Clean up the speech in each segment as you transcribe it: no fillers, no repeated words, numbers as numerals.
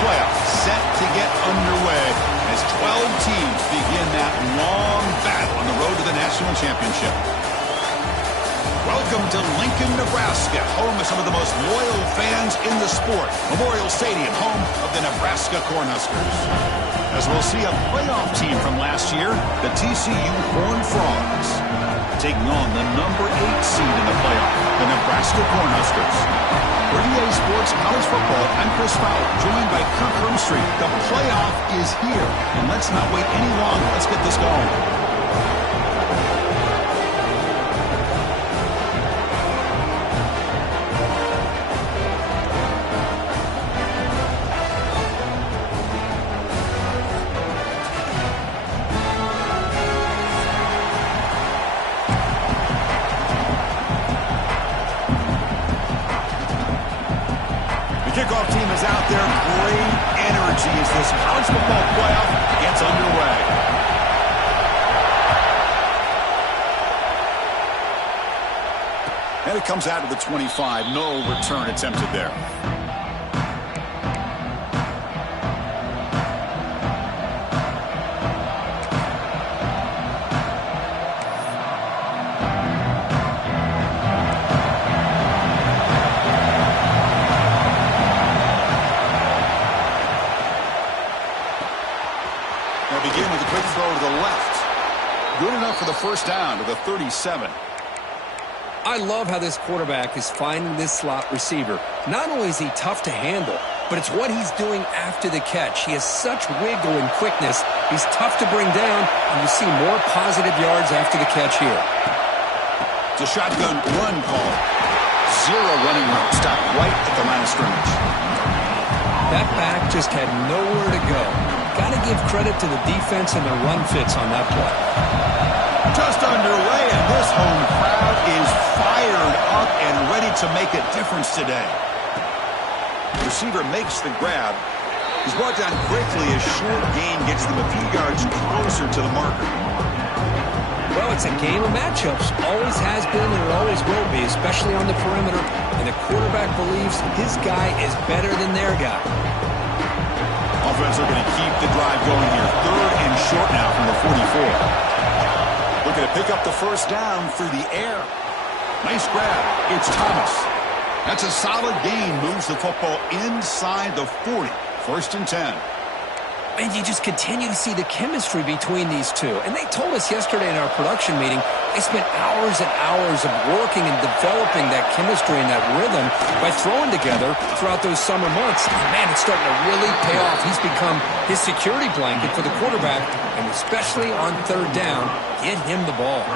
playoffs set to get underway as 12 teams begin that long battle on the road to the national championship. Welcome to Lincoln, Nebraska, home of some of the most loyal fans in the sport. Memorial Stadium, home of the Nebraska Cornhuskers. As we'll see a playoff team from last year, the TCU Horned Frogs, taking on the number 8 seed in the playoff, the Nebraska Cornhuskers. For EA Sports College Football, I'm Chris Fowler, joined by Kirk Hermstreet. The playoff is here, and let's not wait any longer. Let's get this going. Kickoff team is out there. Great energy as this college football playoff gets underway. And it comes out of the 25. No return attempted there. Begin with a quick throw to the left. Good enough for the first down to the 37. I love how this quarterback is finding this slot receiver. Not only is he tough to handle, but it's what he's doing after the catch. He has such wiggle and quickness. He's tough to bring down, and you see more positive yards after the catch here. It's a shotgun run call. Zero running room. Stopped right at the line of scrimmage. That back just had nowhere to go. Got to give credit to the defense and the run fits on that play. Just underway, and this home crowd is fired up and ready to make a difference today. The receiver makes the grab. He's brought down quickly as short gain gets them a few yards closer to the marker. Well, it's a game of matchups. Always has been and it always will be, especially on the perimeter. And the quarterback believes his guy is better than their guy. Offense are going to keep the drive going here. 3rd and short now from the 44. Looking to pick up the first down through the air. Nice grab. It's Thomas. That's a solid gain. Moves the football inside the 40. 1st and 10. And you just continue to see the chemistry between these two. And they told us yesterday in our production meeting, they spent hours and hours of working and developing that chemistry and that rhythm by throwing together throughout those summer months. And man, it's starting to really pay off. He's become his security blanket for the quarterback, and especially on 3rd down, get him the ball.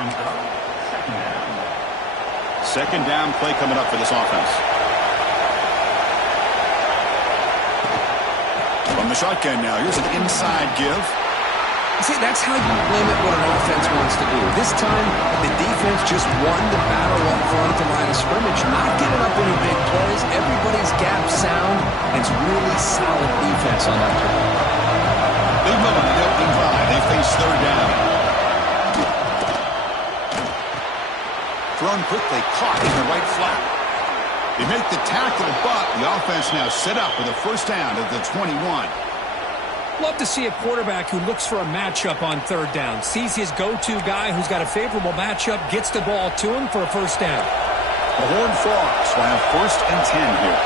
Second down play coming up for this offense. From the shotgun now, here's an inside give. See, that's how you limit what an offense wants to do. This time, the defense just won the battle up front at the line of scrimmage, not giving up any big plays. Everybody's gap sound, and it's really solid defense on that play. Big moment in the opening drive. They face 3rd down. Thrown quickly, caught in the right flat. They make the tackle, but the offense now set up with a first down at the 21. Love to see a quarterback who looks for a matchup on 3rd down. Sees his go-to guy who's got a favorable matchup, gets the ball to him for a first down. The Horned Frogs will have 1st and 10 here.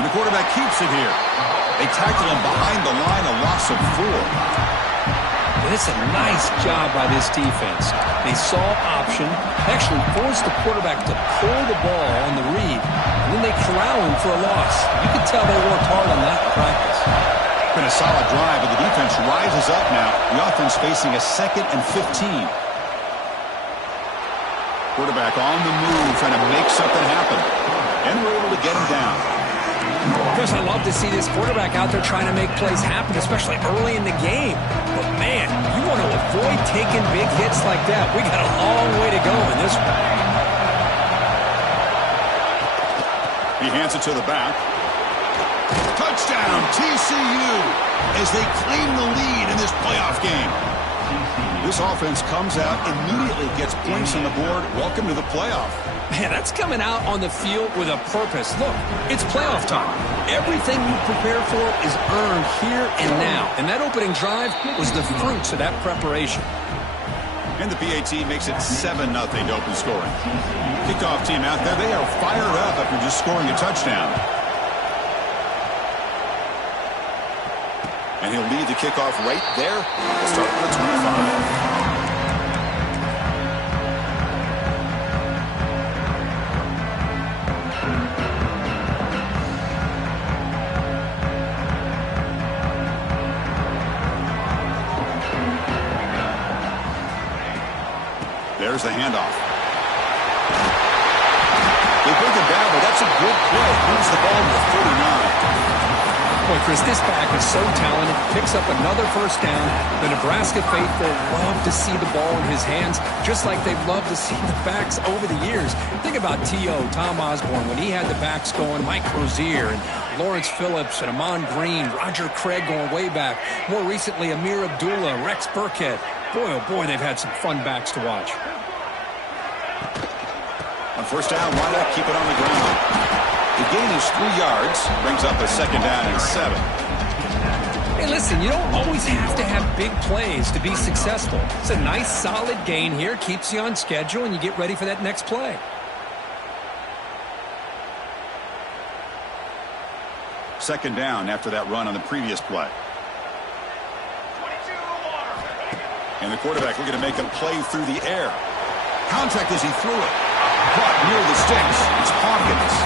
And the quarterback keeps it here. They tackle him behind the line, a loss of 4. And it's a nice job by this defense. They saw option, actually forced the quarterback to pull the ball on the read, and then they corral him for a loss. You can tell they worked hard on that in practice. Been a solid drive, but the defense rises up now. The offense facing a 2nd and 15. Quarterback on the move, trying to make something happen. And we're able to get him down. Chris, I love to see this quarterback out there trying to make plays happen, especially early in the game. But, man, you want to avoid taking big hits like that. We got a long way to go in this one. He hands it to the back. Touchdown, TCU, as they claim the lead in this playoff game. This offense comes out, immediately gets points on the board. Welcome to the playoff. Man, that's coming out on the field with a purpose. Look, it's playoff time. Everything you prepare for is earned here and now. And that opening drive was the fruits of that preparation. And the PAT makes it 7-0 to open scoring. Kickoff team out there, they are fired up after just scoring a touchdown. And he'll lead the kickoff right there. We'll start with the 25. There's the handoff. They break it down, but that's a good play. Moves the ball to the 39. Boy, Chris, this back is so talented. Picks up another first down. The Nebraska faithful love to see the ball in his hands, just like they've loved to see the backs over the years. Think about T.O., Tom Osborne, when he had the backs going, Mike Rozier, and Lawrence Phillips, and Amon Green, Roger Craig going way back. More recently, Amir Abdullah, Rex Burkhead. Boy, oh boy, they've had some fun backs to watch. On first down, why not keep it on the ground? The gain is 3 yards, brings up a second down and 7. Hey, listen, you don't always have to have big plays to be successful. It's a nice, solid gain here, keeps you on schedule, and you get ready for that next play. Second down after that run on the previous play. And the quarterback looking to make a play through the air. Contact as he threw it. Caught near the sticks. It's Hawkins.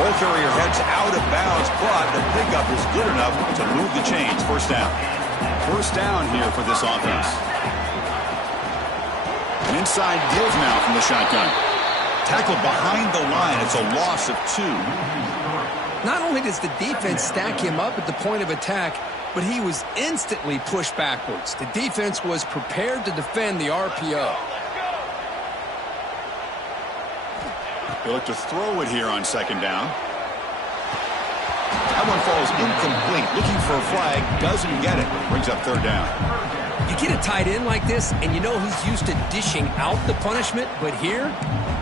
Ball carrier heads out of bounds, but the pickup is good enough to move the chains. First down. First down here for this offense. An inside give now from the shotgun. Tackled behind the line. It's a loss of 2. Not only does the defense stack him up at the point of attack, but he was instantly pushed backwards. The defense was prepared to defend the RPO. They look to throw it here on second down. That one falls incomplete. Looking for a flag. Doesn't get it. Brings up third down. You get a tight end like this, and you know he's used to dishing out the punishment, but here,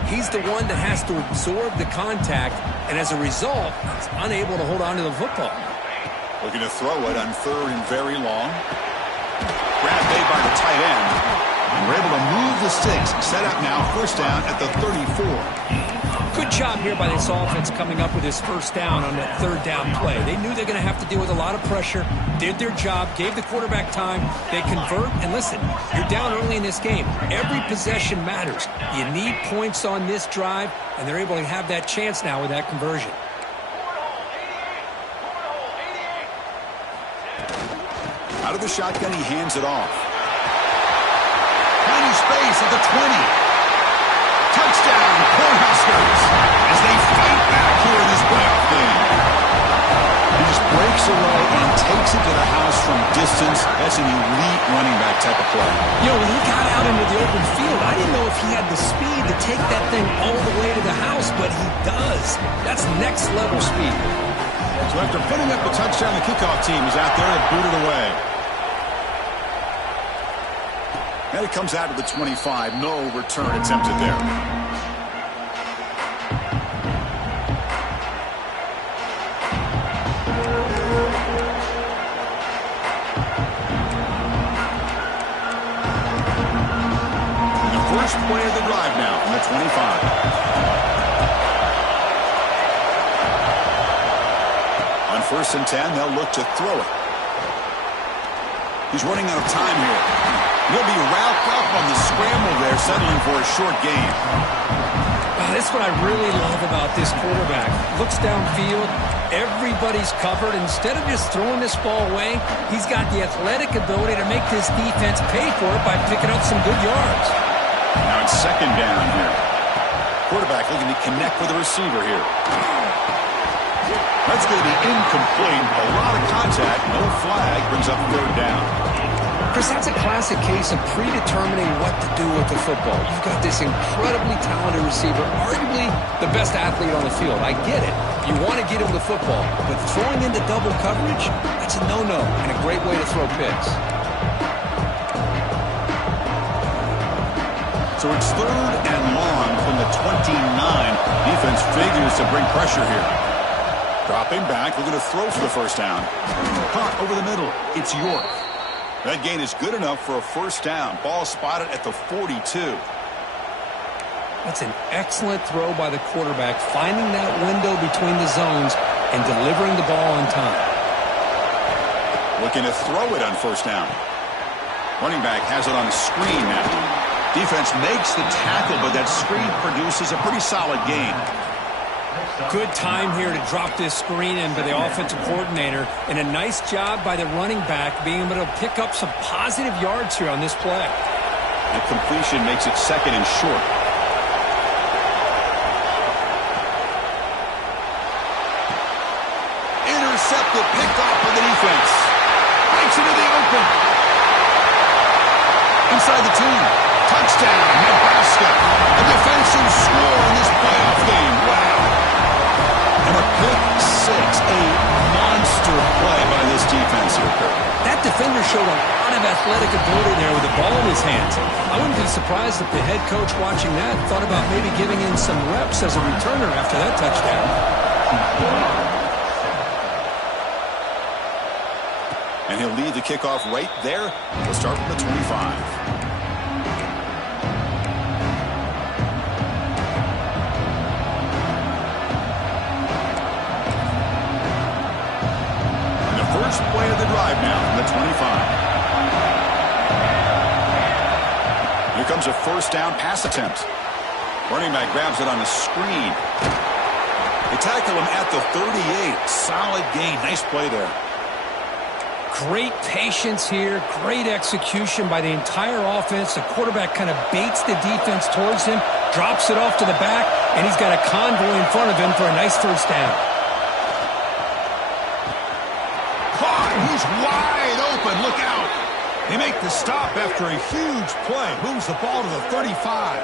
he's the one that has to absorb the contact, and as a result, he's unable to hold on to the football. Looking to throw it on third and very long. Grab made by the tight end. And we're able to move the sticks. Set up now, first down at the 34. Good job here by this offense coming up with his first down on that third down play. They knew they're going to have to deal with a lot of pressure, did their job, gave the quarterback time. They convert, and listen, you're down early in this game. Every possession matters. You need points on this drive, and they're able to have that chance now with that conversion. Out of the shotgun, he hands it off. Tiny space at the 20. Touchdown, Cornhuskers, as they fight back here in this playoff game. He just breaks away and takes it to the house from distance. That's an elite running back type of play. You know, when he got out into the open field, I didn't know if he had the speed to take that thing all the way to the house, but he does. That's next level speed. So after putting up the touchdown, the kickoff team is out there and booted away. And it comes out to the 25. No return attempted there. And the first play of the drive now from the 25. On first and 10, they'll look to throw it. He's running out of time here. He'll be wrapped up on the scramble there, settling for a short gain. That's what I really love about this quarterback. Looks downfield, everybody's covered. Instead of just throwing this ball away, he's got the athletic ability to make this defense pay for it by picking up some good yards. Now it's second down here. Quarterback looking to connect with the receiver here. That's going to be incomplete. A lot of contact, no flag, brings up third down. Chris, that's a classic case of predetermining what to do with the football. You've got this incredibly talented receiver, arguably the best athlete on the field. I get it. You want to get him the football, but throwing into double coverage, that's a no-no and a great way to throw picks. So it's 3rd and long from the 29. Defense figures to bring pressure here. Dropping back, looking to throw for the first down. Caught over the middle. It's York. That gain is good enough for a first down. Ball spotted at the 42. That's an excellent throw by the quarterback, finding that window between the zones and delivering the ball on time. Looking to throw it on first down. Running back has it on the screen now. Defense makes the tackle, but that screen produces a pretty solid gain. Good time here to drop this screen in by the offensive coordinator, and a nice job by the running back being able to pick up some positive yards here on this play. That completion makes it 2nd and short. Intercepted, picked off by the defense. Breaks into the open. Inside the 2. Touchdown, Nebraska. A defensive score in this playoff game. Wow. And a pick 6. A monster play by this defense here, Kirk. That defender showed a lot of athletic ability there with the ball in his hands. I wouldn't be surprised if the head coach watching that thought about maybe giving in some reps as a returner after that touchdown. And he'll lead the kickoff right there. We'll start from the 25. First play of the drive now from the 25. Here comes a first down pass attempt. Running back grabs it on the screen. They tackle him at the 38. Solid gain. Nice play there. Great patience here. Great execution by the entire offense. The quarterback kind of baits the defense towards him, drops it off to the back, and he's got a convoy in front of him for a nice first down. He's wide open. Look out. They make the stop after a huge play. Moves the ball to the 35.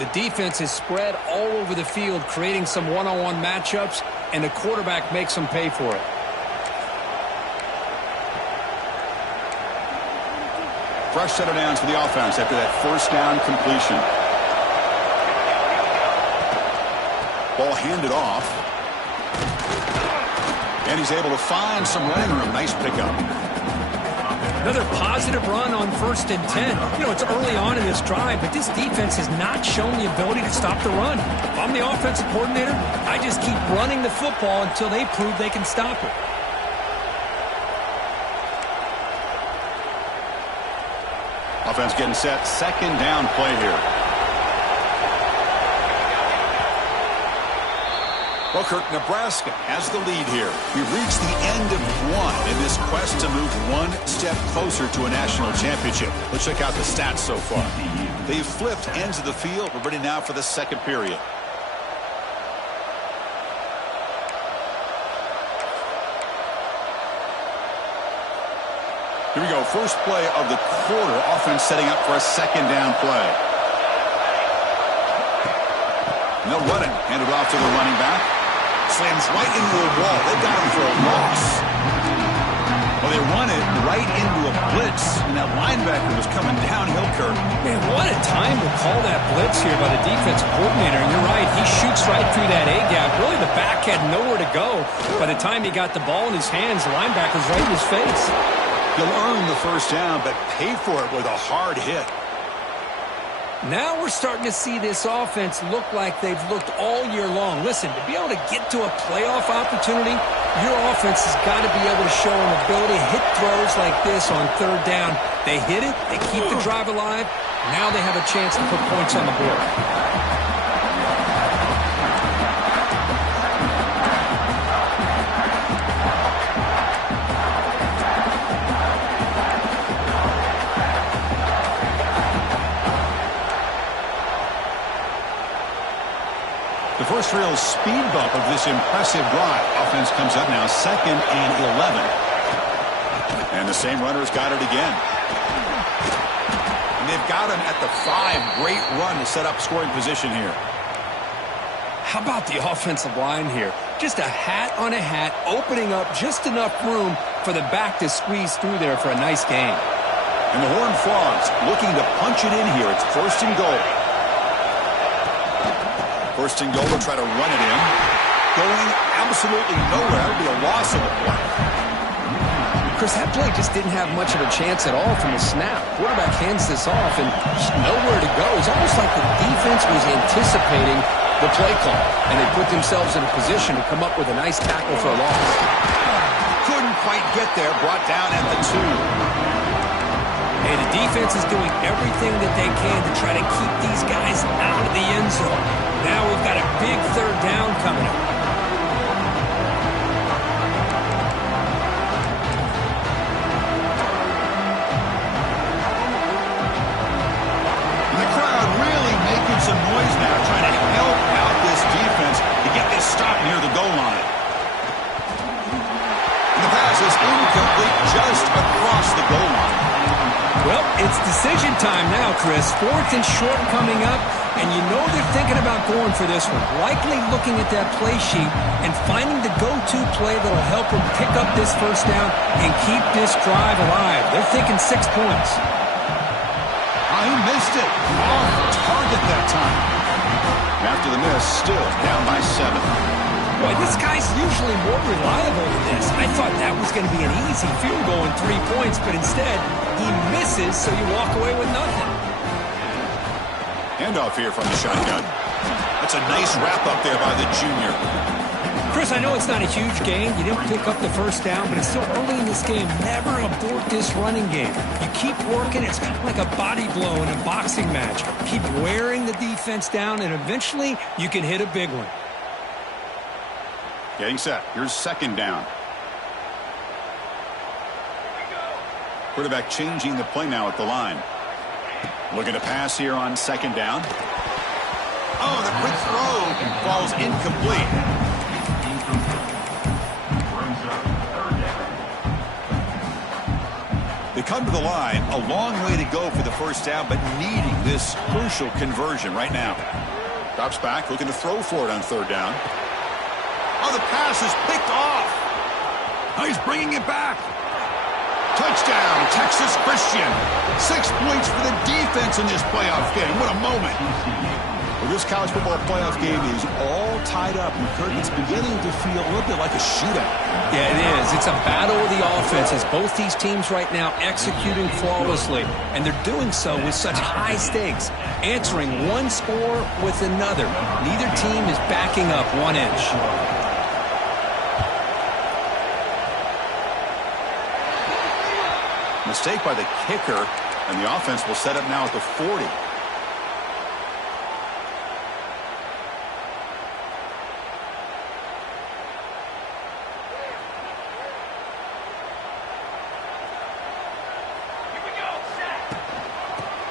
The defense is spread all over the field, creating some one-on-one matchups, and the quarterback makes them pay for it. Fresh set of downs for the offense after that first down completion. Ball handed off. And he's able to find some running room. Nice pickup. Another positive run on 1st and 10. You know, it's early on in this drive, but this defense has not shown the ability to stop the run. If I'm the offensive coordinator, I just keep running the football until they prove they can stop it. Offense getting set. 2nd down play here. Well, Kirk, Nebraska has the lead here. We've reached the end of 1 in this quest to move 1 step closer to a national championship. Let's check out the stats so far. They've flipped ends of the field. We're ready now for the 2nd period. Here we go. First play of the quarter. Offense setting up for a 2nd down play. No running. Handed off to the running back. Slams right into a wall. They got him for a loss. Well, they run it right into a blitz, and that linebacker was coming downhill, Kirk. Man, what a time to call that blitz here by the defensive coordinator. And you're right, he shoots right through that A-gap. Really, the back had nowhere to go. By the time he got the ball in his hands, the linebacker's right in his face. He'll earn the first down, but pay for it with a hard hit. Now we're starting to see this offense look like they've looked all year long. Listen, to be able to get to a playoff opportunity, your offense has got to be able to show an ability to hit throws like this on 3rd down. They hit it, they keep the drive alive. Now they have a chance to put points on the board. The first real speed bump of this impressive drive. Offense comes up now 2nd and 11. And the same runner's got it again. And they've got him at the 5. Great run to set up scoring position here. How about the offensive line here? Just a hat on a hat, opening up just enough room for the back to squeeze through there for a nice gain. And the Horned Frogs looking to punch it in here. It's first and goal. First and goal, they'll try to run it in. Going absolutely nowhere. That would be a loss of the play. Chris, that play just didn't have much of a chance at all from the snap. Quarterback hands this off and just nowhere to go. It's almost like the defense was anticipating the play call, and they put themselves in a position to come up with a nice tackle for a loss. Couldn't quite get there. Brought down at the 2. And the defense is doing everything that they can to try to keep these guys out of the end zone. Now we've got a big third down coming up. And the crowd really making some noise now, trying to help out this defense to get this stop near the goal line. And the pass is incomplete just across the goal line. Well, it's decision time now, Chris. 4th and short coming up, and you know they're thinking about going for this one. Likely looking at that play sheet and finding the go-to play that'll help them pick up this first down and keep this drive alive. They're thinking 6 points. He missed it. Off target that time. After the miss, still down by 7. Boy, this guy's usually more reliable than this. I thought that was going to be an easy field goal and 3 points, but instead, he misses, so you walk away with nothing. Handoff here from the shotgun. That's a nice wrap-up there by the junior. Chris, I know it's not a huge gain. You didn't pick up the first down, but it's still early in this game. Never abort this running game. You keep working. It's kind of like a body blow in a boxing match. Keep wearing the defense down, and eventually you can hit a big one. Getting set. Here's second down. Quarterback changing the play now at the line. Looking to pass here on second down. Oh, the quick throw falls incomplete. They come to the line, a long way to go for the first down, but needing this crucial conversion right now. Drops back, looking to throw for it on third down. Oh, the pass is picked off. Oh, he's bringing it back. Touchdown, Texas Christian. 6 points for the defense in this playoff game. What a moment. Well, this college football playoff game is all tied up, and Kirk, it's beginning to feel a little bit like a shootout. Yeah, it is. It's a battle of the offenses. Both these teams right now executing flawlessly, and they're doing so with such high stakes, answering one score with another. Neither team is backing up 1 inch. Mistake by the kicker, and the offense will set up now at the 40.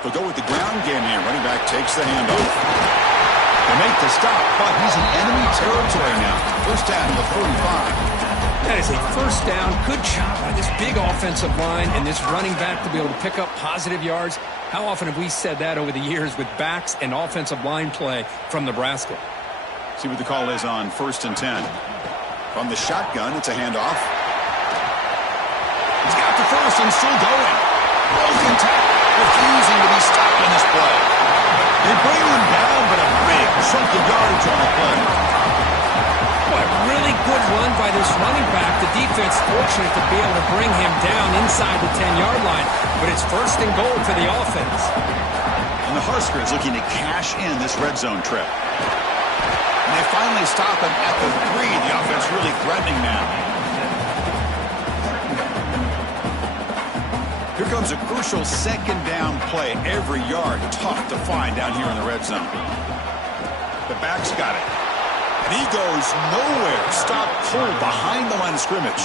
They'll go with the ground game here. Running back takes the handoff. They make the stop, but he's in enemy territory now. First down to the 45. That is a first down. Good job by this big offensive line and this running back to be able to pick up positive yards. How often have we said that over the years with backs and offensive line play from Nebraska? See what the call is on 1st and 10. From the shotgun, it's a handoff. He's got the first and still going. Broken tackle, refusing to be stopped on this play. They bring him down, but a big chunk of yardage on the play. Boy, really good run by this running back. The defense fortunate to be able to bring him down inside the 10-yard line, but it's first and goal for the offense. And the Huskers looking to cash in this red zone trip. And they finally stop him at the 3. The offense really threatening now. Here comes a crucial second down play. Every yard tough to find down here in the red zone. The back's got it. And he goes nowhere. Stop cold behind the line of scrimmage.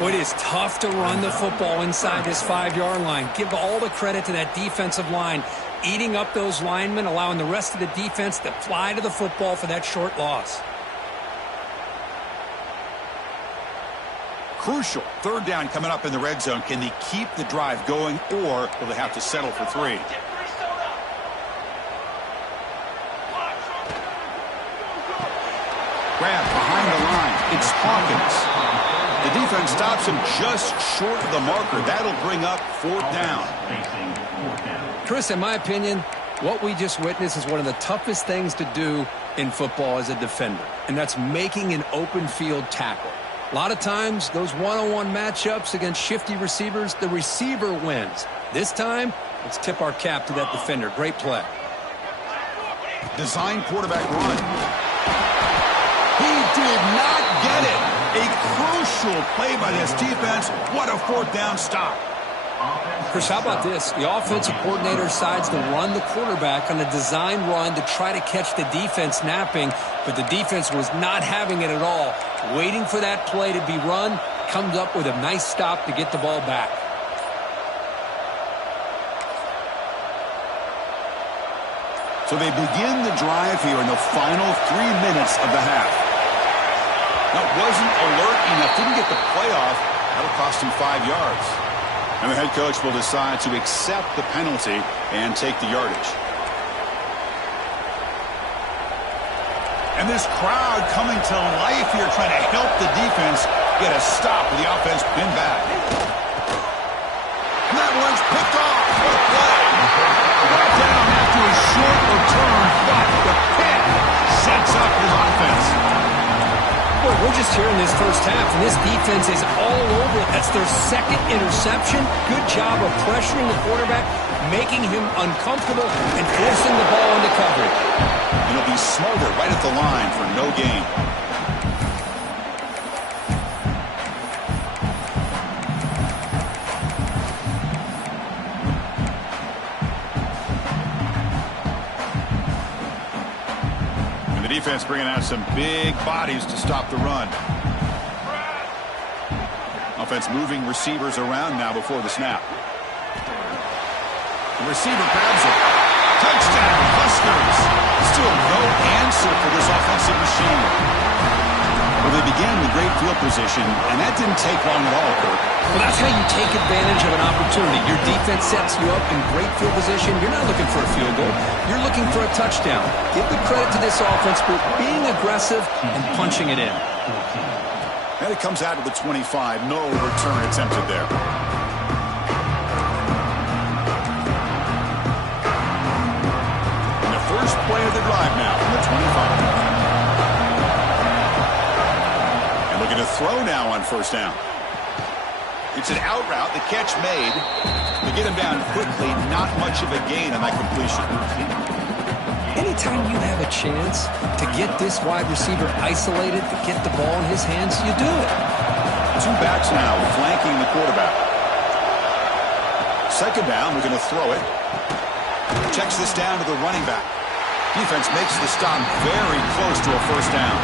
Well, it is tough to run the football inside this 5-yard line. Give all the credit to that defensive line, eating up those linemen, allowing the rest of the defense to fly to the football for that short loss. Crucial third down coming up in the red zone. Can they keep the drive going, or will they have to settle for 3? Grab behind the line. It's Hawkins. The defense stops him just short of the marker. That'll bring up 4th down. Chris, in my opinion, what we just witnessed is one of the toughest things to do in football as a defender, and that's making an open field tackle. A lot of times, those one-on-one matchups against shifty receivers, the receiver wins. This time, let's tip our cap to that defender. Great play. Design quarterback run. He did not get it. A crucial play by this defense. What a 4th down stop. Chris, how about this? The offensive coordinator decides to run the quarterback on a design run to try to catch the defense napping, but the defense was not having it at all. Waiting for that play to be run, comes up with a nice stop to get the ball back. So they begin the drive here in the final 3 minutes of the half. That wasn't alert enough. Didn't get the playoff. That'll cost him 5 yards. And the head coach will decide to accept the penalty and take the yardage. And this crowd coming to life here, trying to help the defense get a stop with the offense pinned back. And that one's picked off. What a play. Brought down after a short return, but the pick sets up his offense. Boy, we're just here in this first half, and this defense is all over it. That's their 2nd interception. Good job of pressuring the quarterback, making him uncomfortable, and forcing the ball into coverage. And he'll be smothered right at the line for no gain. Defense bringing out some big bodies to stop the run. Offense moving receivers around now before the snap. The receiver grabs it. Touchdown, Huskers. Still no answer for this offensive machine. Well, they began with great field position, and that didn't take long at all, Kirk. Well, that's how you take advantage of an opportunity. Your defense sets you up in great field position. You're not looking for a field goal. You're looking for a touchdown. Give the credit to this offense for being aggressive and punching it in. And it comes out of the 25. No return attempted there. And the first play of the drive now from the 25. And looking to throw now on 1st down. It's an out route. The catch made. They get him down quickly. Not much of a gain on that completion. Anytime you have a chance to get this wide receiver isolated, to get the ball in his hands, you do it. 2 backs now flanking the quarterback. 2nd down. We're going to throw it. Checks this down to the running back. Defense makes the stop very close to a 1st down.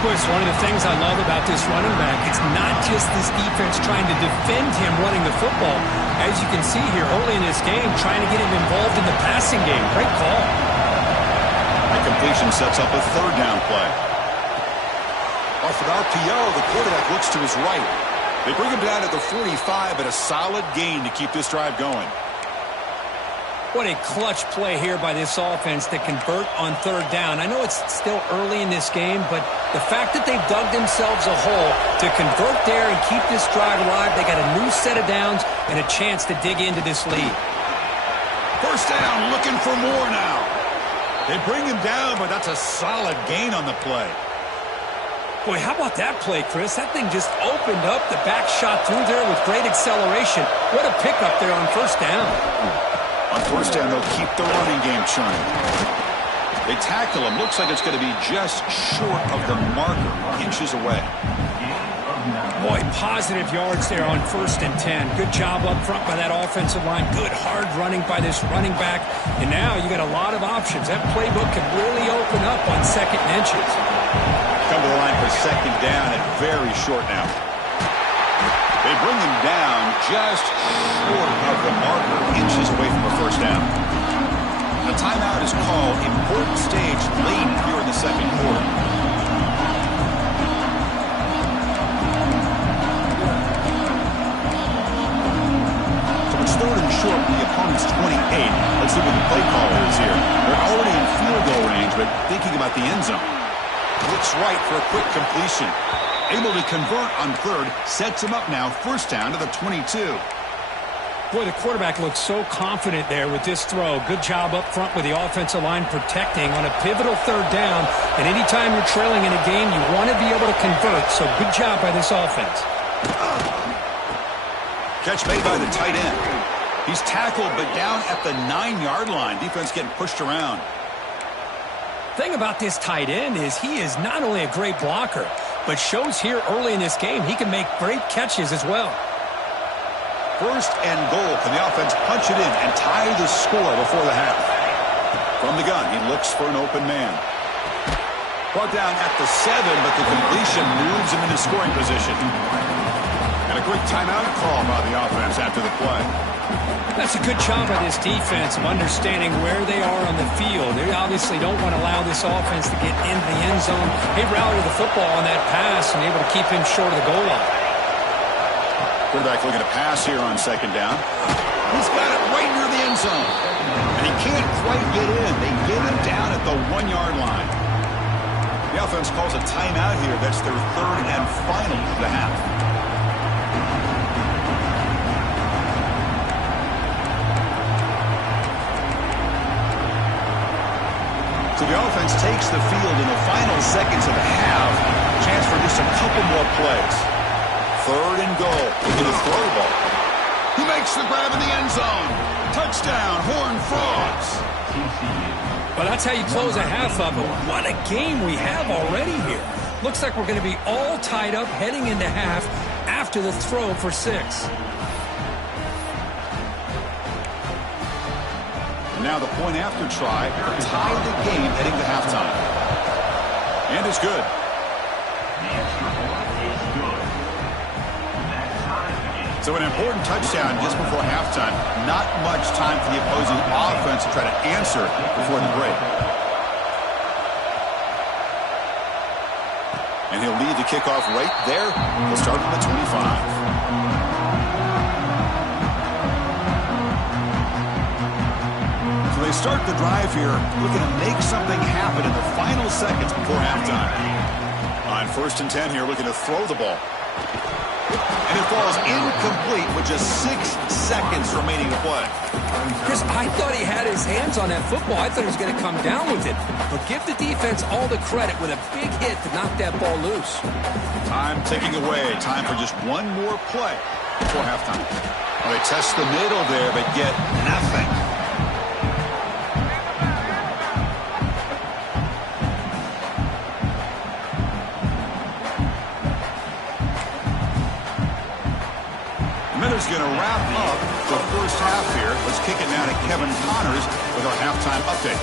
Of course, one of the things I love about this running back, it's not just this defense trying to defend him running the football. As you can see here early in this game, trying to get him involved in the passing game. Great call. That completion sets up a 3rd down play. Off an RPO, the quarterback looks to his right. They bring him down to the 45 at a solid gain to keep this drive going. What a clutch play here by this offense to convert on 3rd down. I know it's still early in this game, but the fact that they've dug themselves a hole to convert there and keep this drive alive, they got a new set of downs and a chance to dig into this lead. 1st down, looking for more now. They bring him down, but that's a solid gain on the play. Boy, how about that play, Chris? That thing just opened up. The back shot through there with great acceleration. What a pickup there on 1st down. On 1st down, they'll keep the running game churning. They tackle him. Looks like it's going to be just short of the marker, inches away. Boy, positive yards there on 1st and 10. Good job up front by that offensive line. Good hard running by this running back. And now you got a lot of options. That playbook can really open up on 2nd and inches. Come to the line for 2nd down and very short now. They bring him down just short of the marker, inches away from a 1st down. A timeout is called. Important stage late here in the 2nd quarter. So it's 3rd and short, the opponent's 28. Let's see what the play call is here. They're already in field goal range, but thinking about the end zone. Looks right for a quick completion. Able to convert on third. Sets him up now. First down to the 22. Boy, the quarterback looks so confident there with this throw. Good job up front with the offensive line protecting on a pivotal third down. And anytime you're trailing in a game, you want to be able to convert. So good job by this offense. Catch made by the tight end. He's tackled but down at the 9-yard line. Defense getting pushed around. Thing about this tight end is he is not only a great blocker, but shows here early in this game he can make great catches as well. First and goal. Can the offense punch it in and tie the score before the half? From the gun, he looks for an open man. Brought down at the 7, but the completion moves him into scoring position. And a quick timeout call by the offense after the play. That's a good job by this defense of understanding where they are on the field. They obviously don't want to allow this offense to get into the end zone. They routed the football on that pass and able to keep him short of the goal line. Quarterback looking to pass here on second down. He's got it right near the end zone. And he can't quite get in. They get him down at the 1-yard line. The offense calls a timeout here. That's their third and final of the half. So the offense takes the field in the final seconds of the half. Chance for just a couple more plays. Third and goal. Into the throw ball. He makes the grab in the end zone. Touchdown, Horned Frogs. Well, that's how you close a half of it. What a game we have already here. Looks like we're going to be all tied up heading into half after the throw for 6. And now the point after try to tie the game heading to halftime. And it's good. So an important touchdown just before halftime. Not much time for the opposing offense to try to answer before the break. And he'll lead the kickoff right there. He'll start from the 25. So they start the drive here, looking to make something happen in the final seconds before halftime. On first and 10 here, looking to throw the ball. And it falls incomplete with just 6 seconds remaining to play. Chris, I thought he had his hands on that football. I thought he was going to come down with it. But give the defense all the credit with a big hit to knock that ball loose. Time ticking away. Time for just one more play before halftime. Well, they test the middle there, but get nothing. Miller's going to wrap up the first half here. Let's kick it now to Kevin Connors with our halftime update.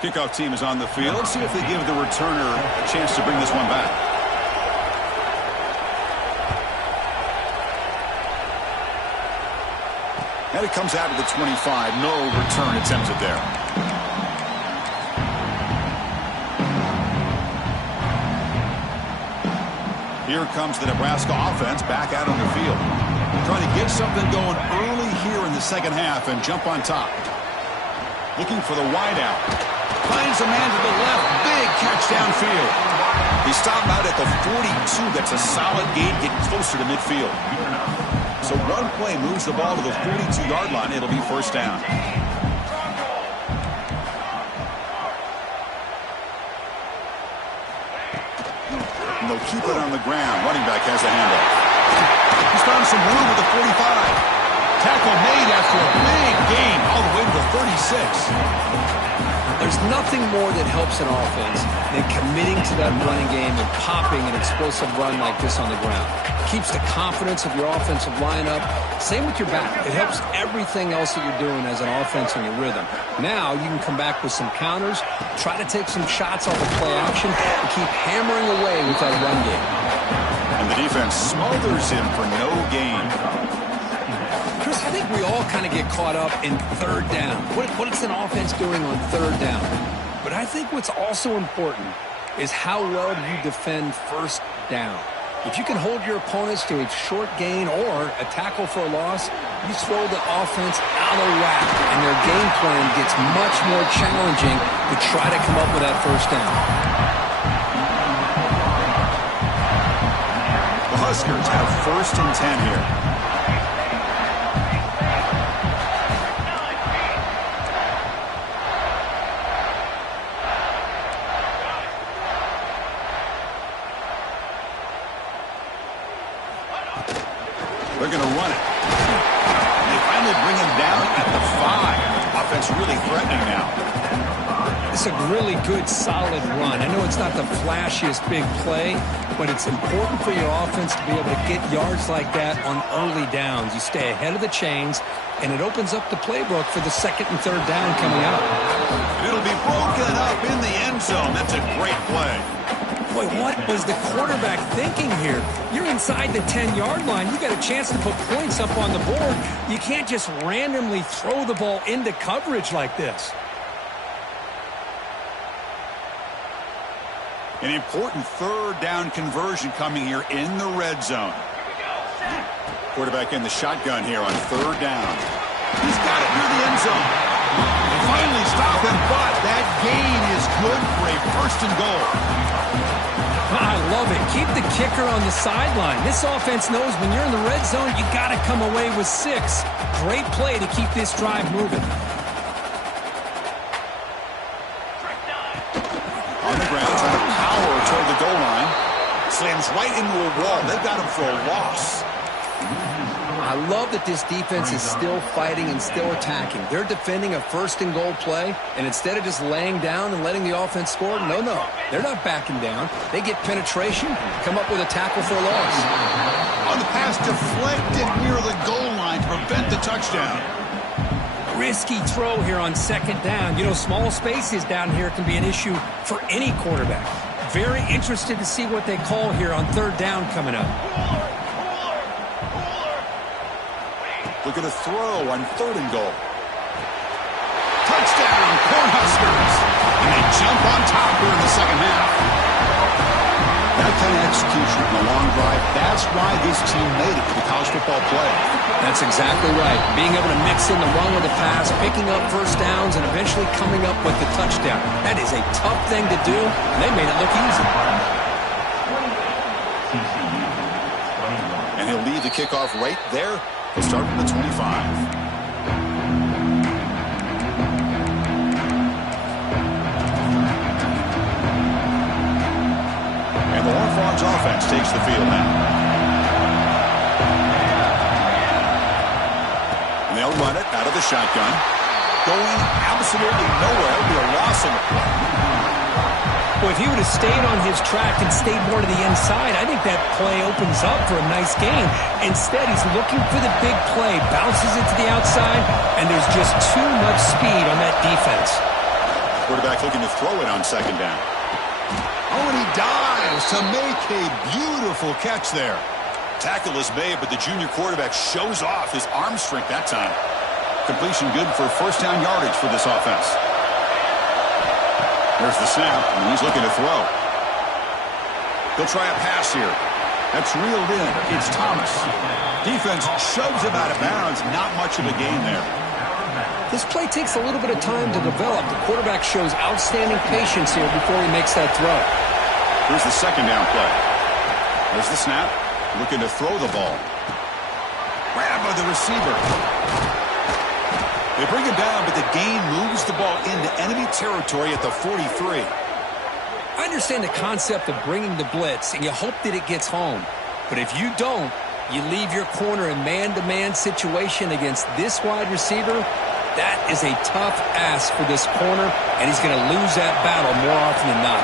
Kickoff team is on the field. Let's see if they give the returner a chance to bring this one back. And it comes out to the 25. No return attempted there. Here comes the Nebraska offense back out on the field. Trying to get something going early here in the second half and jump on top. Looking for the wideout. Finds a man to the left. Big catch downfield. He stopped out at the 42. That's a solid gain, getting closer to midfield. So one play moves the ball to the 42-yard line. It'll be first down. And they'll keep it on the ground. Running back has a handoff. He's found some room at the 45. Tackle made after a big gain all the way to the 36. There's nothing more that helps an offense than committing to that running game and popping an explosive run like this on the ground. It keeps the confidence of your offensive lineup. Same with your back. It helps everything else that you're doing as an offense in your rhythm. Now you can come back with some counters, try to take some shots off of play action, and keep hammering away with that run game. And the defense smothers him for no gain. Chris, I think we all kind of get caught up in third down. What is an offense doing on third down? But I think what's also important is how well do you defend first down. If you can hold your opponents to a short gain or a tackle for a loss, you throw the offense out of whack, and their game plan gets much more challenging to try to come up with that first down. The Huskers have 1st and 10 here. They're going to run it. And they finally bring him down at the 5. Offense really threatening now. It's a really good, solid run. I know it's not the flashiest big play, but it's important for your offense to be able to get yards like that on early downs. You stay ahead of the chains, and it opens up the playbook for the 2nd and 3rd down coming up. It'll be broken up in the end zone. That's a great play. Boy, what was the quarterback thinking here? You're inside the 10-yard line. You got a chance to put points up on the board. You can't just randomly throw the ball into coverage like this. An important 3rd down conversion coming here in the red zone. Quarterback in the shotgun here on 3rd down. He's got it near the end zone. They finally stop him, but that gain is good for a 1st and goal. I love it. Keep the kicker on the sideline. This offense knows when you're in the red zone, you got to come away with 6. Great play to keep this drive moving. On the ground, trying to power toward the goal line. Slams right into a wall. They've got him for a loss. I love that this defense is still fighting and still attacking. They're defending a 1st and goal play, and instead of just laying down and letting the offense score, no, they're not backing down. They get penetration, come up with a tackle for a loss. On the pass, deflected near the goal line to prevent the touchdown. Risky throw here on 2nd down. You know, small spaces down here can be an issue for any quarterback. Very interested to see what they call here on 3rd down coming up. Look at a throw on 3rd and goal. Touchdown, Cornhuskers. And they jump on top here in the 2nd half. That kind of execution in a long drive, that's why this team made it to the college football playoff. That's exactly right. Being able to mix in the run with the pass, picking up 1st downs, and eventually coming up with the touchdown. That is a tough thing to do, and they made it look easy. And he'll lead the kickoff right there. He'll start from the 25. And the Horned offense takes the field now. And they'll run it out of the shotgun. Going absolutely nowhere. It'll be a loss on the play. Well, if he would have stayed on his track and stayed more to the inside, I think that play opens up for a nice gain. Instead, he's looking for the big play, bounces it to the outside, and there's just too much speed on that defense. Quarterback looking to throw it on 2nd down. Oh, and he dives to make a beautiful catch there. Tackle is made, but the junior quarterback shows off his arm strength that time. Completion good for 1st down yardage for this offense. There's the snap, and he's looking to throw. He'll try a pass here. That's reeled in. It's Thomas. Defense shoves him out of bounds. Not much of a gain there. This play takes a little bit of time to develop. The quarterback shows outstanding patience here before he makes that throw. Here's the 2nd down play. There's the snap. Looking to throw the ball. Grab by the receiver. They bring him down, but the gain moves the ball into enemy territory at the 43. I understand the concept of bringing the blitz, and you hope that it gets home. But if you don't, you leave your corner in man-to-man situation against this wide receiver. That is a tough ask for this corner, and he's going to lose that battle more often than not.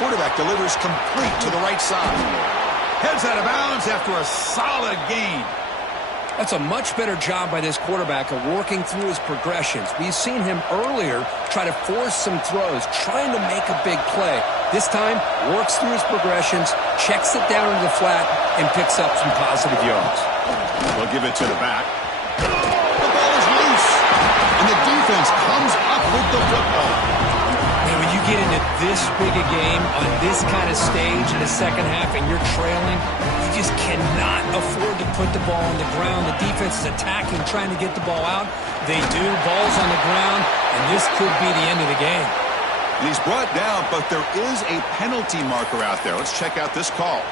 Quarterback delivers complete to the right side. Heads out of bounds after a solid gain. That's a much better job by this quarterback of working through his progressions. We've seen him earlier try to force some throws, trying to make a big play. This time, works through his progressions, checks it down into the flat, and picks up some positive yards. They'll give it to the back. The ball is loose, and the defense comes up with the football. And when you get into this big a game on this kind of stage in the second half and you're trailing, you just cannot afford to put the ball on the ground. The defense is attacking, trying to get the ball out. They do. Ball's on the ground, and this could be the end of the game. And he's brought down, but there is a penalty marker out there. Let's check out this call.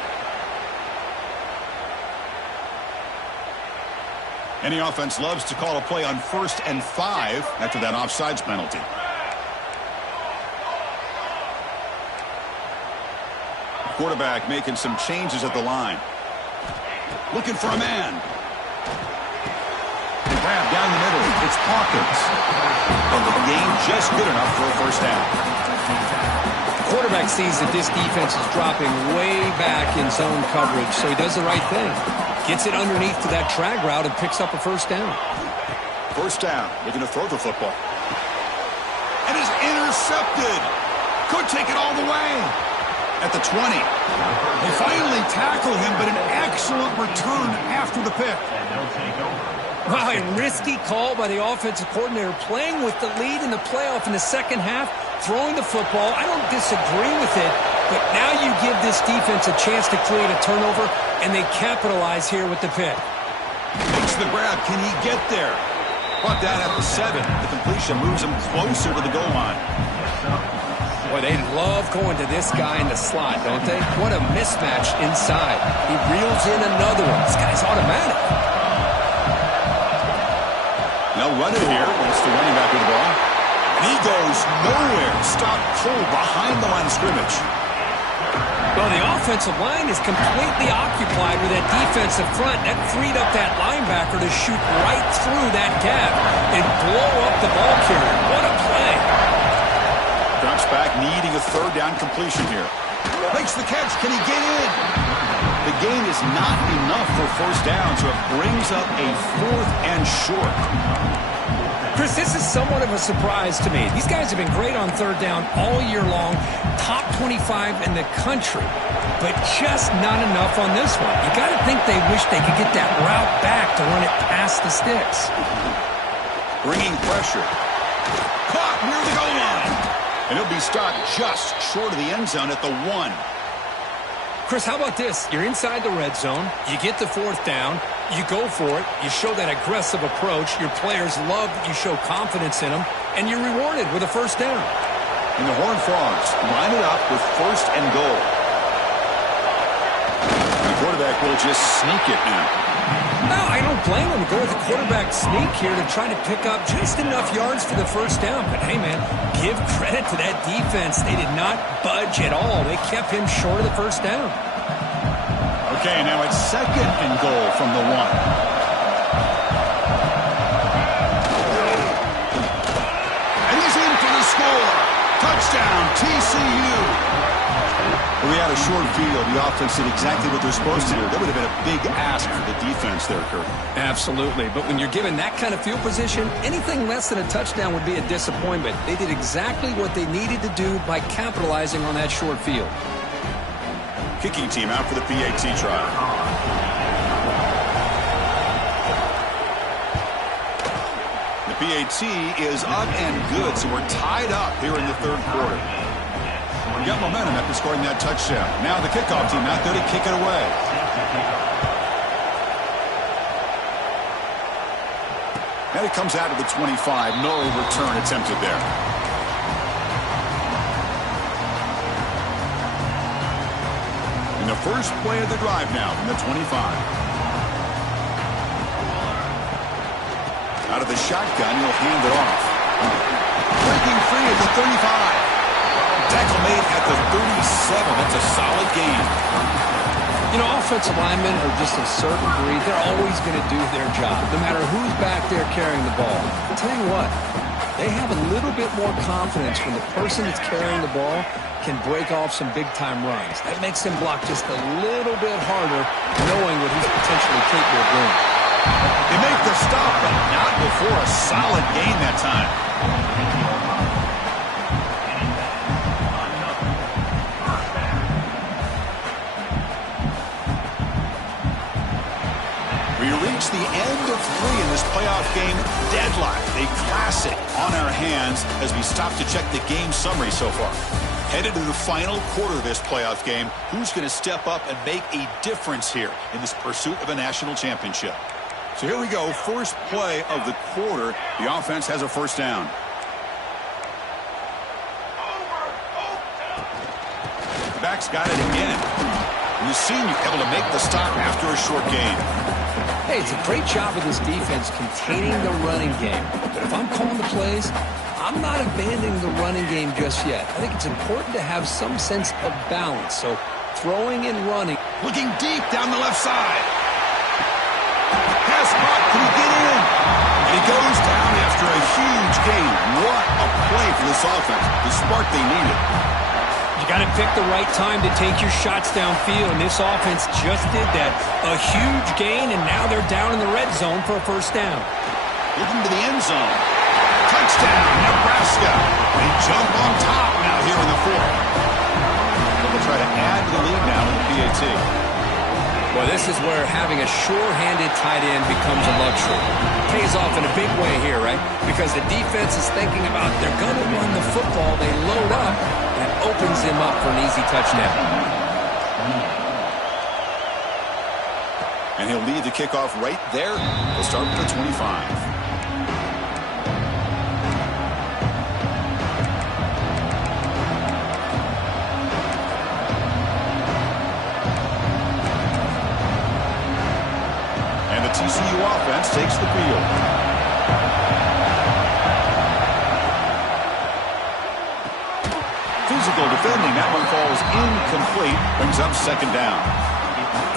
Any offense loves to call a play on 1st and 5 after that offsides penalty. Quarterback making some changes at the line. Looking for a man. And grab down the middle. It's Hawkins. And the game just good enough for a first down. The quarterback sees that this defense is dropping way back in zone coverage, so he does the right thing. Gets it underneath to that drag route and picks up a first down. First down. Looking to throw the football. And is intercepted. Could take it all the way. At the 20. They finally tackle him, but an excellent return after the pick. Wow, a risky call by the offensive coordinator, playing with the lead in the playoff in the second half, throwing the football. I don't disagree with it, but now you give this defense a chance to create a turnover, and they capitalize here with the pick. Makes the grab. Can he get there? Brought down at the 7. The completion moves him closer to the goal line. Boy, they love going to this guy in the slot, don't they? What a mismatch inside. He reels in another one. This guy's automatic. Now run it here. Wants the running back with the ball. And he goes nowhere. Stopped cold behind the line of scrimmage. Well, the offensive line is completely occupied with that defensive front. That freed up that linebacker to shoot right through that gap and blow up the ball carrier. What a play. Drops back, needing a third down completion here. Makes the catch. Can he get in? The gain is not enough for first down, so it brings up a 4th and short. Chris, this is somewhat of a surprise to me. These guys have been great on third down all year long, top 25 in the country, but just not enough on this one. You got to think they wish they could get that route back to run it past the sticks. Bringing pressure. Caught near the goal line. And he'll be stopped just short of the end zone at the 1. Chris, how about this? You're inside the red zone. You get the 4th down. You go for it. You show that aggressive approach. Your players love that you show confidence in them. And you're rewarded with a first down. And the Horned Frogs line it up with 1st and goal. The quarterback will just sneak it now. No, I don't blame him to go with the quarterback sneak here to try to pick up just enough yards for the first down. But, hey, man, give credit to that defense. They did not budge at all. They kept him short of the first down. Okay, now it's 2nd and goal from the 1. And he's in for the score. Touchdown, TCU. We had a short field. The offense did exactly what they're supposed to do. That would have been a big ask for the defense there, Kurt. Absolutely. But when you're given that kind of field position, anything less than a touchdown would be a disappointment. They did exactly what they needed to do by capitalizing on that short field. Kicking team out for the PAT trial. The PAT is up and good, so we're tied up here in the 3rd quarter. We got momentum after scoring that touchdown. Now the kickoff team out there to kick it away. And it comes out of the 25. No return attempted there. In the first play of the drive now from the 25. Out of the shotgun, he'll hand it off. Breaking free at the 35. Tackle made at the 37. That's a solid gain. You know, offensive linemen are just a certain breed. They're always going to do their job, no matter who's back there carrying the ball. I'll tell you what, they have a little bit more confidence when the person that's carrying the ball can break off some big-time runs. That makes them block just a little bit harder, knowing what he's potentially capable of doing. They make the stop, but not before a solid gain that time. We reach the end of of 3 in this playoff game deadlocked. A classic on our hands as we stop to check the game summary so far. Headed to the final quarter of this playoff game, who's going to step up and make a difference here in this pursuit of a national championship? So here we go, first play of the quarter. The offense has a first down. The back's got it again. And the senior able to make the stop after a short gain. Hey, it's a great job of this defense containing the running game. But if I'm calling the plays, I'm not abandoning the running game just yet. I think it's important to have some sense of balance. So throwing and running. Looking deep down the left side. Pass caught. Can he get in? And he goes down after a huge gain. What a play for this offense. The spark they needed. You got to pick the right time to take your shots downfield, and this offense just did that. A huge gain, and now they're down in the red zone for a first down. Looking to the end zone. Touchdown, Nebraska. They jump on top now here in the fourth. They'll try to add to the lead now in the PAT. Well, this is where having a sure-handed tight end becomes a luxury. Pays off in a big way here, right? Because the defense is thinking about they're going to run the football. They load up, and it opens him up for an easy touchdown. And he'll lead the kickoff right there. He'll start with the 25. TCU offense takes the field. Physical defending. That one falls incomplete. Brings up second down.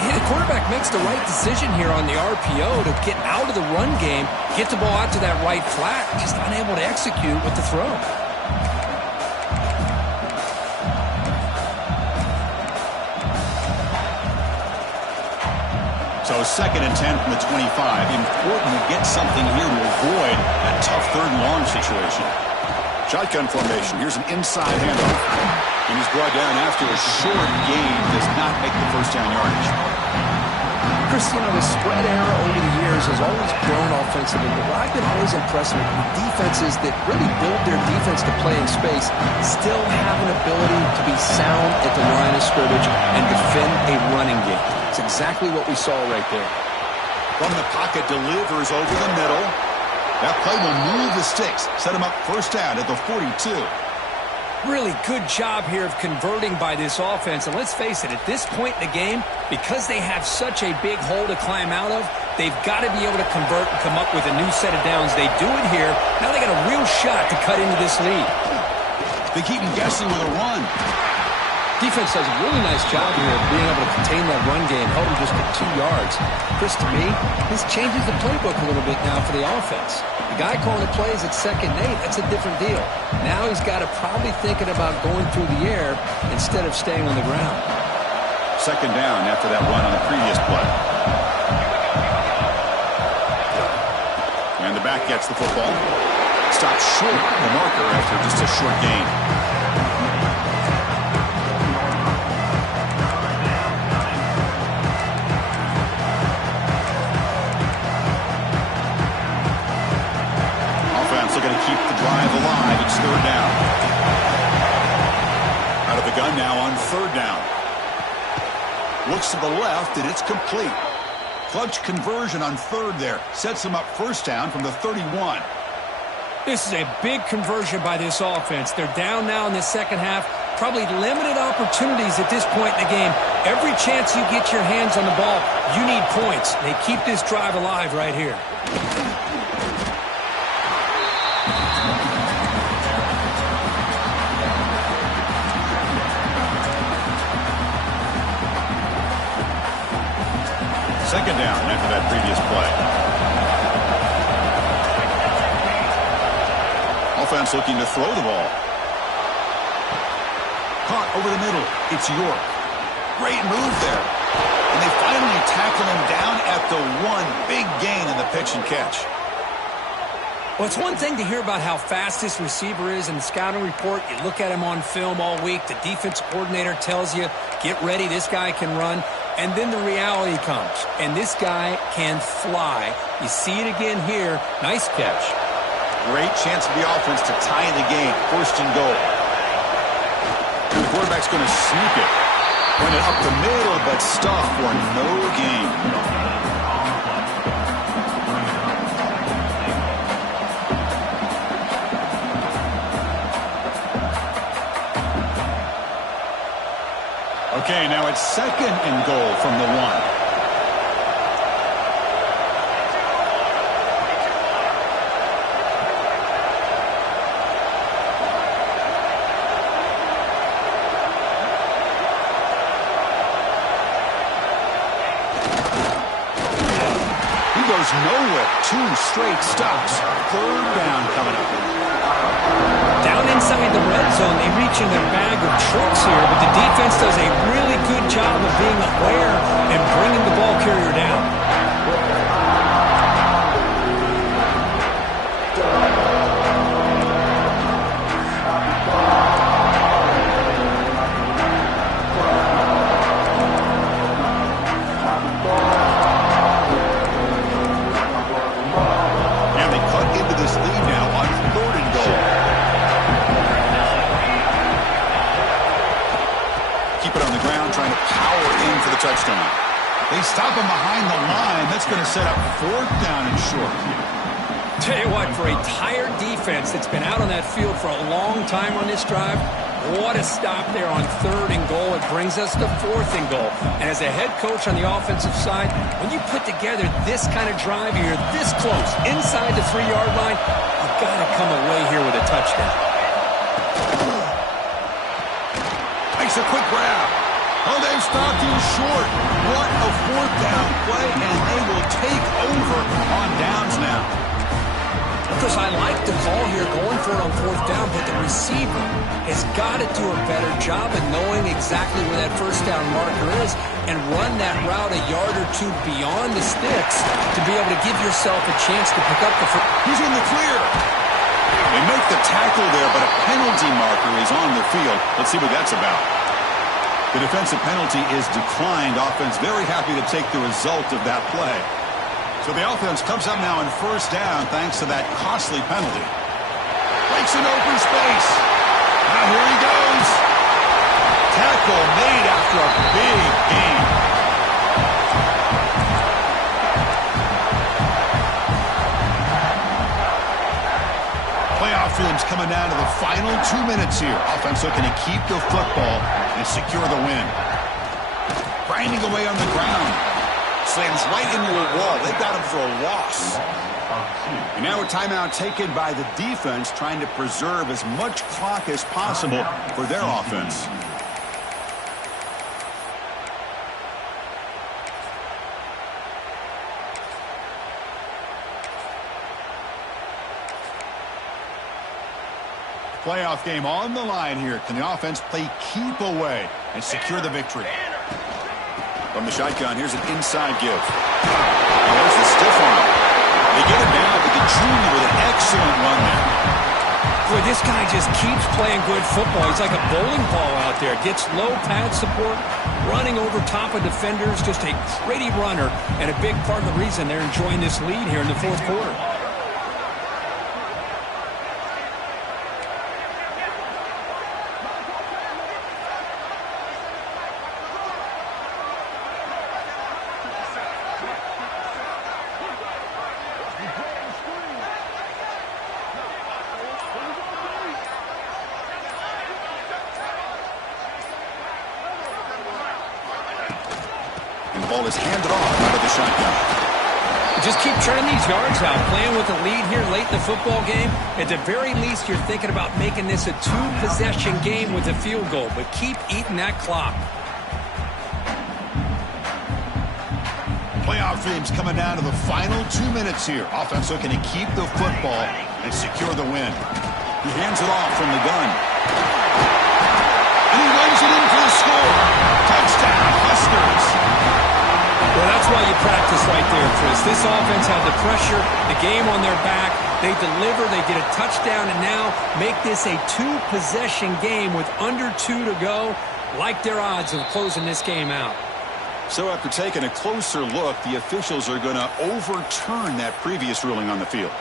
Yeah, the quarterback makes the right decision here on the RPO to get out of the run game, get the ball out to that right flat, just unable to execute with the throw. So 2nd and 10 from the 25. Important to get something here to avoid that tough 3rd and long situation. Shotgun formation. Here's an inside handoff. And he's brought down after a short gain. Does not make the first down yardage. Chris, you know, the spread era over the years has always grown offensively, but what I've been always impressed with the defenses that really build their defense to play in space still have an ability to be sound at the line of scrimmage and defend a running game. It's exactly what we saw right there. From the pocket, delivers over the middle. That play will move the sticks, set him up first down at the 42. Really good job here of converting by this offense. And let's face it, at this point in the game, because they have such a big hole to climb out of, they've got to be able to convert and come up with a new set of downs. They do it here. Now they got a real shot to cut into this lead. They keep him guessing with a run. Defense does a really nice job here of being able to contain that run game, held him just at 2 yards. Chris, to me, this changes the playbook a little bit now for the offense. The guy calling the plays at 2nd and 8, that's a different deal. Now he's got to probably thinking about going through the air instead of staying on the ground. 2nd down after that run on the previous play. And the back gets the football. Stops short of the marker after just a short gain. Looking to keep the drive alive. It's 3rd down. Out of the gun now on 3rd down. Looks to the left, and it's complete. Clutch conversion on 3rd there. Sets him up first down from the 31. This is a big conversion by this offense. They're down now in the second half. Probably limited opportunities at this point in the game. Every chance you get your hands on the ball, you need points. They keep this drive alive right here. Second down after that previous play. Offense looking to throw the ball. Caught over the middle. It's York. Great move there. And they finally tackle him down at the 1. Big gain in the pitch and catch. Well, it's one thing to hear about how fast this receiver is in the scouting report. You look at him on film all week. The defense coordinator tells you, get ready, this guy can run. And then the reality comes, and this guy can fly. You see it again here. Nice catch. Great chance for the offense to tie the game. First and goal. And the quarterback's going to sneak it. Run it up the middle, but stuff for no gain. Okay, now it's second and goal from the 1. Nowhere. 2 straight stops. Third down coming up. Down inside the red zone, they reach in their bag of tricks here, but the defense does a really good job of being aware and bringing the ball carrier down. Touchdown. They stop him behind the line. That's going to set up 4th down and short. Tell you what, for a tired defense that's been out on that field for a long time on this drive, what a stop there on 3rd and goal. It brings us to 4th and goal. And as a head coach on the offensive side, when you put together this kind of drive, you're this close, inside the 3-yard line, you've got to come away here with a touchdown. Makes a quick grab. Oh, they've stopped him short. What a 4th down play, and they will take over on downs now. Chris, I like the call here going for it on 4th down, but the receiver has got to do a better job of knowing exactly where that 1st down marker is and run that route a yard or 2 beyond the sticks to be able to give yourself a chance to pick up the first. He's in the clear. They make the tackle there, but a penalty marker is on the field. Let's see what that's about. The defensive penalty is declined. Offense very happy to take the result of that play. So the offense comes up now in 1st down thanks to that costly penalty. Breaks an open space. Now here he goes. Tackle made after a big gain. Playoff films coming down to the final 2 minutes here. Offense looking to keep the football and secure the win. Grinding away on the ground. Slams right into a wall. They've got him for a loss. And now a timeout taken by the defense, trying to preserve as much clock as possible for their offense. Playoff game on the line here. Can the offense play keep away and secure the victory? From the shotgun, here's an inside give. And there's the stiff arm. They get it down to the junior with an excellent run there. Boy, this guy just keeps playing good football. He's like a bowling ball out there. Gets low pad support, running over top of defenders. Just a gritty runner, and a big part of the reason they're enjoying this lead here in the 4th quarter. Ball is handed off out of the shotgun. Just keep turning these yards out, playing with the lead here late in the football game. At the very least, you're thinking about making this a 2-possession game with a field goal, but keep eating that clock. Playoff dreams coming down to the final 2 minutes here. Offense looking to keep the football and secure the win. He hands it off from the gun. And he runs it in for the score. Touchdown, Huskers. Well, that's why you practice right there, Chris. This offense had the pressure, the game on their back. They deliver, they get a touchdown, and now make this a 2-possession game with under 2 to go. Like their odds of closing this game out. So after taking a closer look, the officials are going to overturn that previous ruling on the field.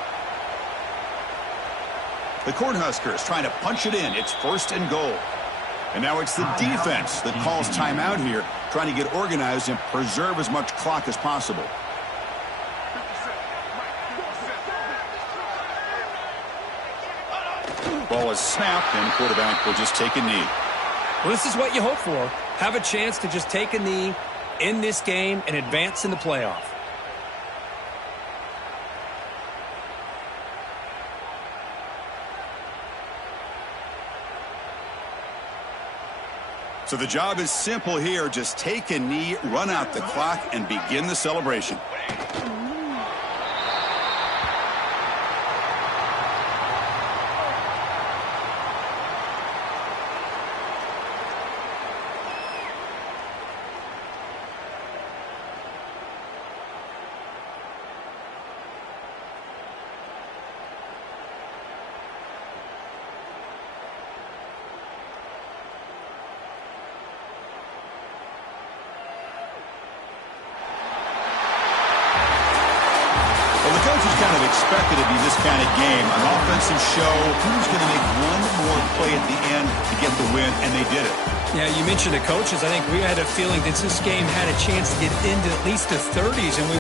The Cornhuskers trying to punch it in. It's 1st and goal. And now it's the defense that calls timeout here, trying to get organized and preserve as much clock as possible. Ball is snapped, and quarterback will just take a knee. Well, this is what you hope for. Have a chance to just take a knee in this game and advance in the playoff. So the job is simple here. Just take a knee, run out the clock, and begin the celebration. Expected to be this kind of game, an offensive show. Who's going to make one more play at the end to get the win, and they did it. Yeah, you mentioned the coaches. I think we had a feeling that this game had a chance to get into at least the 30s, and we